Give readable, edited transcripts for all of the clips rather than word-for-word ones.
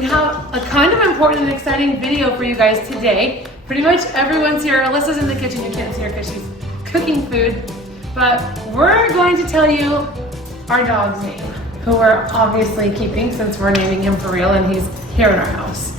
We have a kind of important and exciting video for you guys today. Pretty much everyone's here. Alyssa's in the kitchen. You can't see her because she's cooking food. But we're going to tell you our dog's name, who we're obviously keeping since we're naming him for real and he's here in our house.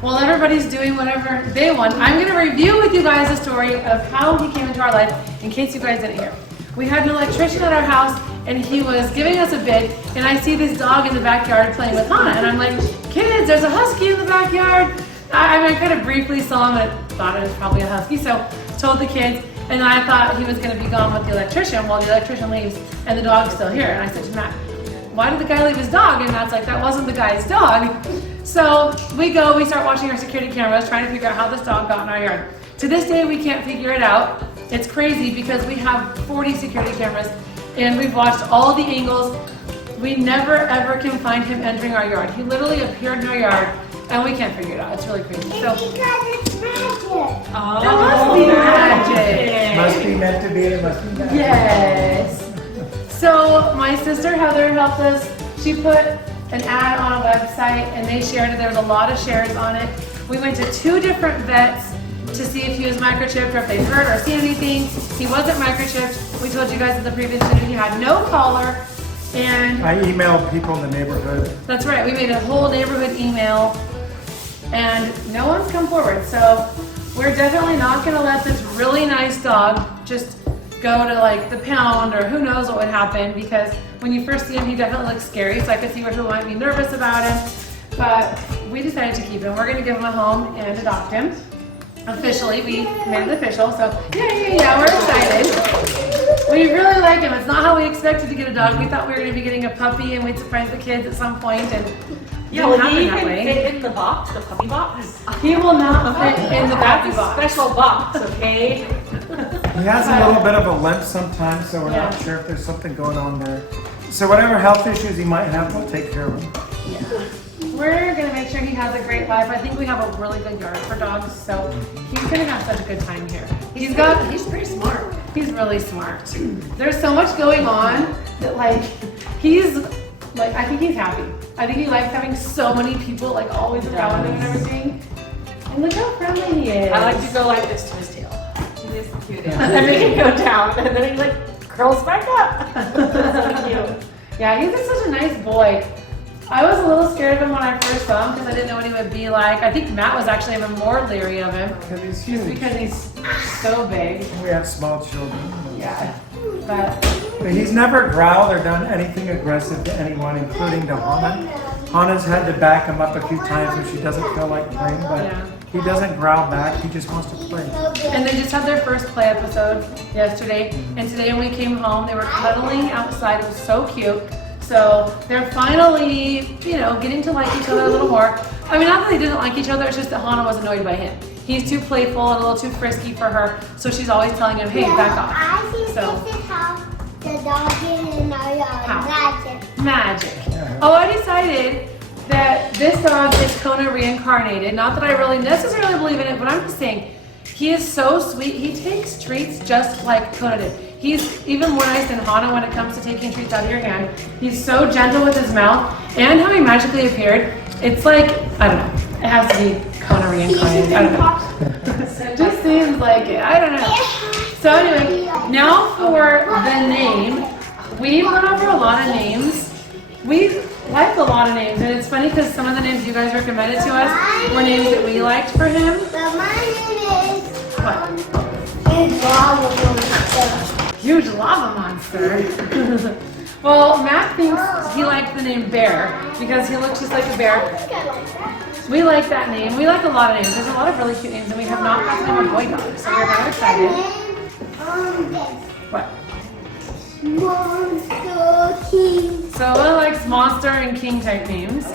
While everybody's doing whatever they want, I'm going to review with you guys the story of how he came into our life in case you guys didn't hear. We had an electrician at our house and he was giving us a bid, and I see this dog in the backyard playing with Hana, and I'm like, kids, there's a husky in the backyard. I kind of briefly saw him and thought it was probably a husky, so told the kids, and I thought he was going to be gone with the electrician. Well, the electrician leaves and the dog's still here, and I said to Matt, why did the guy leave his dog? And Matt's like, that wasn't the guy's dog. So we start watching our security cameras, trying to figure out how this dog got in our yard. To this day, we can't figure it out. It's crazy because we have 40 security cameras and we've watched all the angles. We never ever can find him entering our yard. He literally appeared in our yard and we can't figure it out. It's really crazy. So, because it's magic. Oh, it must be magic. It must be meant to be, it must be magic. Yes. So my sister Heather helped us. She put an ad on a website and they shared it. There was a lot of shares on it. We went to 2 different vets to see if he was microchipped or if they heard or see anything. He wasn't microchipped. We told you guys in the previous video he had no collar. And I emailed people in the neighborhood. that's right, we made a whole neighborhood email and no one's come forward. So we're definitely not gonna let this really nice dog just go to like the pound or who knows what would happen, because when you first see him he definitely looks scary, so I could see where people might be nervous about him. But we decided to keep him. We're gonna give him a home and adopt him. Officially, we made it official, so yeah, we're excited. We really like him. It's not how we expected to get a dog. We thought we were going to be getting a puppy and we'd surprise the kids at some point, and Yeah, will he even fit in the box, the puppy box? He will not fit in the puppy box. Special box, okay? He has a little bit of a limp sometimes, so we're not sure if there's something going on there. So whatever health issues he might have, we'll take care of him. Yeah. We're going to make sure he has a great life. I think we have a really good yard for dogs, so he's going to have such a good time here. He's pretty smart. He's really smart. There's so much going on that I think he's happy. I think he likes having so many people always around him and everything. And look how friendly he is. I like to go like this to his tail. He is cute. And then he can go down, and then he curls back up. That's so cute. Yeah, he's such a nice boy. I was a little scared of him when I first saw him because I didn't know what he would be like. I think Matt was actually even more leery of him. Because he's Just huge. because he's so big. We have small children. Yeah. But He's never growled or done anything aggressive to anyone, including to Hana. Hana's had to back him up a few times when she doesn't feel like playing, but he doesn't growl back. He just wants to play. And they just had their first play episode yesterday. And today when we came home, they were cuddling outside. It was so cute. So they're finally, getting to like each other a little more. I mean, not that they didn't like each other, it's just that Hana was annoyed by him. He's too playful and a little too frisky for her, so she's always telling him, hey, back off. I think this is how the dog is in our yard. Magic. Oh, I decided that this dog is Kona reincarnated. Not that I really necessarily believe in it, but I'm just saying, he is so sweet. He takes treats just like Kona did. He's even more nice than Hana when it comes to taking treats out of your hand. He's so gentle with his mouth, and how he magically appeared. It's like, I don't know, it has to be Kona reincarnated. I don't know. It just seems like it. I don't know. So anyway, now for the name. We went over a lot of names. We liked a lot of names, and it's funny because some of the names you guys recommended to us were names that we liked for him. But my name is What? Huge Lava Monster. Huge lava monster. Well, Matt thinks he liked the name Bear because he looks just like a bear. We like that name. We like a lot of names. There's a lot of really cute names, and we have not gotten them a boy dog, so we're very excited. What? Monster King. So Ella likes monster and king type names.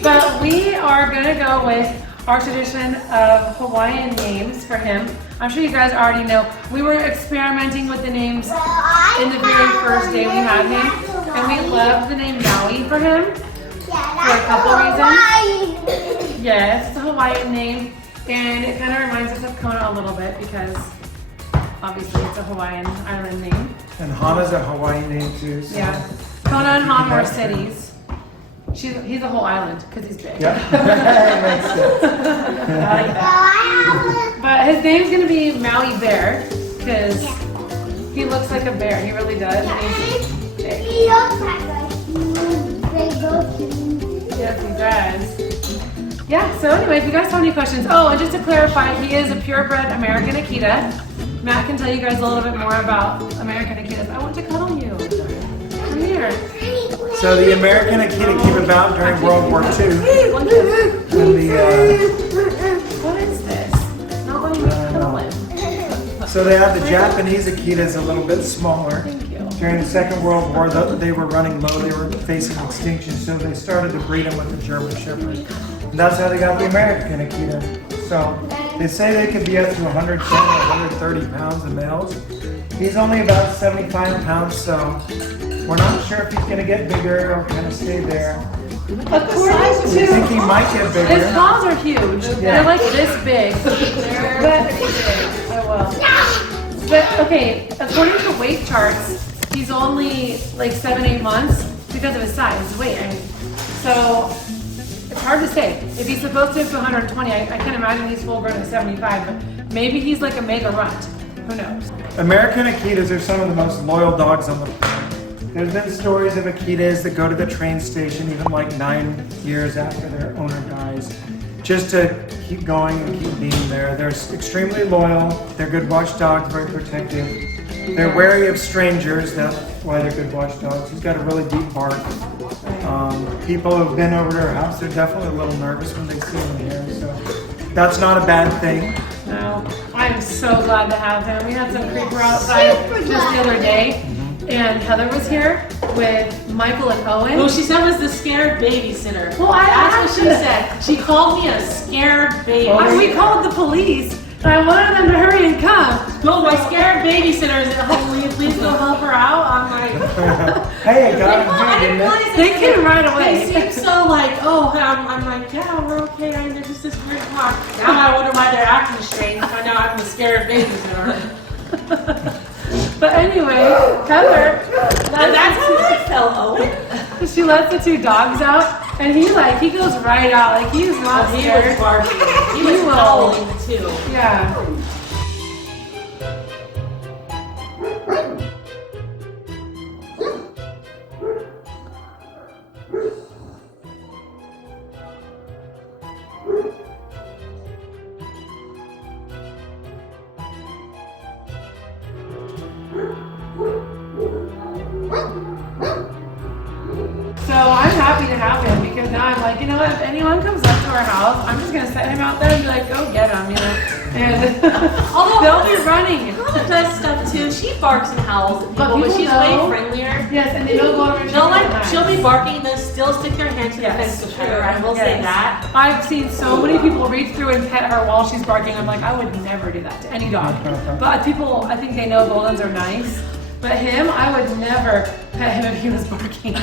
But we are going to go with our tradition of Hawaiian names for him. I'm sure you guys already know. We were experimenting with the names in the very first day we had him, and we loved the name Maui for him for a couple reasons. Yes, it's a Hawaiian name, and it kind of reminds us of Kona a little bit because obviously it's a Hawaiian island name. And Hana's a Hawaiian name too. So. Yeah, Kona and Hana are cities. He's a whole island because he's big. Yeah, makes sense. But his name's gonna be Maui Bear because he looks like a bear. He really does. And he's big. He looks like a big ocean. Yes, he does. Yeah, so anyway, if you guys have any questions. Oh, and just to clarify, he is a purebred American Akita. Matt can tell you guys a little bit more about American Akitas. I want to cuddle you. Come here. So the American Akita came about during World War II. What is this? Not letting me cuddle him. So they have the Japanese Akitas a little bit smaller. Thank you. During the Second World War, they were running low. They were facing extinction, so they started to breed them with the German Shepherd. And that's how they got the American Akita. So they say they could be up to 110 or 130 pounds, the males. He's only about 75 pounds, so we're not sure if he's going to get bigger or kind of stay there. According We think he to might get his bigger. paws are huge. They're like this big. But okay, according to weight charts, he's only like 7-8 months because of his size, his weight. So it's hard to say. If he's supposed to live to 120, I can imagine he's full grown at 75, but maybe he's like a mega runt. Who knows? American Akitas are some of the most loyal dogs on the planet. There's been stories of Akitas that go to the train station even like 9 years after their owner dies, just to keep going and keep being there. They're extremely loyal. They're good watchdogs, very protective. They're wary of strangers. That's why they're good watchdogs. He's got a really deep bark. People who've been over to her house, they're definitely a little nervous when they see him here. So that's not a bad thing. No, I'm so glad to have him. We had some creeper outside just the other day, and Heather was here with Michael and Owen. Well, she said was the scared babysitter. Well, That's what she said. She called me a scared baby. We called the police, and I wanted them to hurry and come. No, my scared babysitter is at home. Will you please go help her out? I'm like, Hey, I got I him, didn't dude, realize They came right away. They seem so like, oh, I'm like, yeah, we're okay. I mean, there's just this weird talk. Now I wonder why they're acting strange. I know I'm the scared babysitter. But anyway, Heather, That's how I felt, Owen. she lets the two dogs out, and he goes right out. Like he's not He was scared. barking. He was will. howling too. Yeah. So I'm happy to have him because now I'm like, you know what, if anyone comes up to our house, I'm just gonna set him out there and be like, go get him, you know. And Although they'll be running. Mother does stuff too. She barks and howls at people, but people she's know. way friendlier. Yes, and they don't go over and She'll be barking, they'll still stick their hand to the Yes, fence to pet her. true. I will say that. I've seen so many people reach through and pet her while she's barking. I'm like, I would never do that to any dog. But people, I think they know Goldens are nice. But him, I would never pet him if he was barking.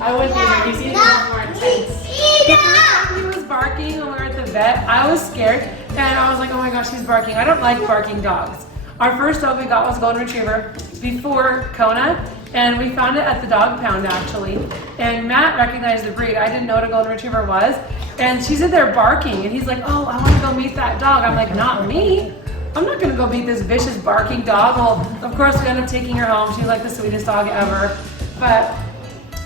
I wouldn't either. He's even more intense. He was barking when we were at the vet. I was scared, and I was like, oh my gosh, he's barking. I don't like barking dogs. Our first dog we got was a golden retriever before Kona, and we found it at the dog pound actually. And Matt recognized the breed. I didn't know what a golden retriever was, and she's in there barking, and he's like, oh, I want to go meet that dog. I'm like, not me. I'm not gonna go meet this vicious barking dog. Well, of course we ended up taking her home. She's like the sweetest dog ever. But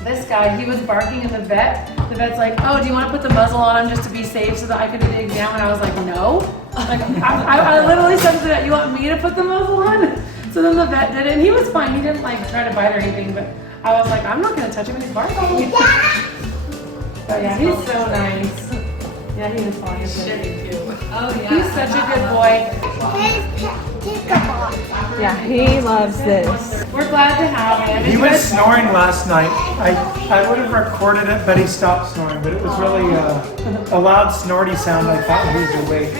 this guy, he was barking in the vet. The vet's like, oh, do you want to put the muzzle on him just to be safe so that I can do the exam? And I was like, no. Like, I literally said to the vet, you want me to put the muzzle on? So then the vet did it, and he was fine. He didn't like try to bite or anything, but I was like, I'm not gonna touch him when he's barking. But yeah, he's so nice. Yeah, he was falling asleep. Oh yeah. He's such a good boy. Yeah, he loves this. We're glad to have him. He was snoring last night. I would have recorded it, but he stopped snoring. But it was really a loud snorty sound. I thought he was awake.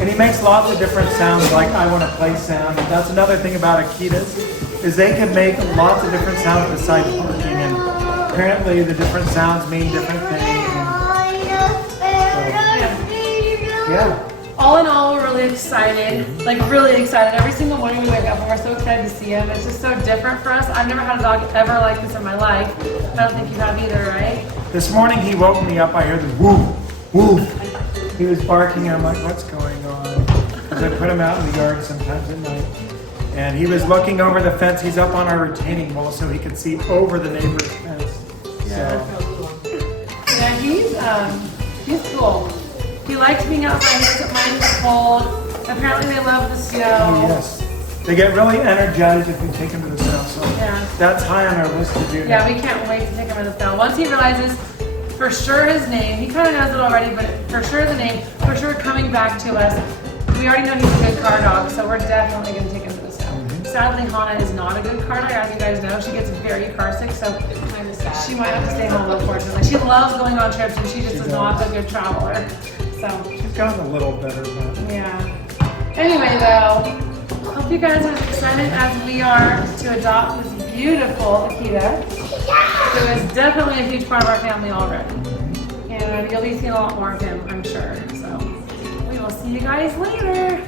And he makes lots of different sounds, like I want to play sound. And that's another thing about Akitas, is they can make lots of different sounds besides barking. And apparently the different sounds mean different things. And, yeah. All in all, we're really excited, like really excited. Every single morning we wake up and we're so excited to see him. It's just so different for us. I've never had a dog ever like this in my life. I don't think you have either, right? This morning he woke me up. I heard the woof, woof. He was barking. I'm like, what's going on? Because I put him out in the yard sometimes at night. And he was looking over the fence. He's up on our retaining wall so he could see over the neighbor's fence. Yeah, he's cool. He likes being outside. He doesn't mind the cold. Apparently they love the snow. Oh, yes. They get really energized if you take them to the snow. So Yeah. that's high on our list to do. Yeah, we can't wait to take him to the snow. Once he realizes for sure his name, he kind of knows it already, but for sure the name, for sure coming back to us. We already know he's a good car dog, so we're definitely going to take him to the snow. Sadly, Hana is not a good car dog, as you guys know. She gets very car sick, so Kind of sad. she might have to stay home, unfortunately. She loves going on trips, and she just is not a good traveler. So, She's gotten a little better now. yeah. Anyway, though, hope you guys are as excited as we are to adopt this beautiful Akita, who is definitely a huge part of our family already. And you'll be seeing a lot more of him, I'm sure. So, we will see you guys later.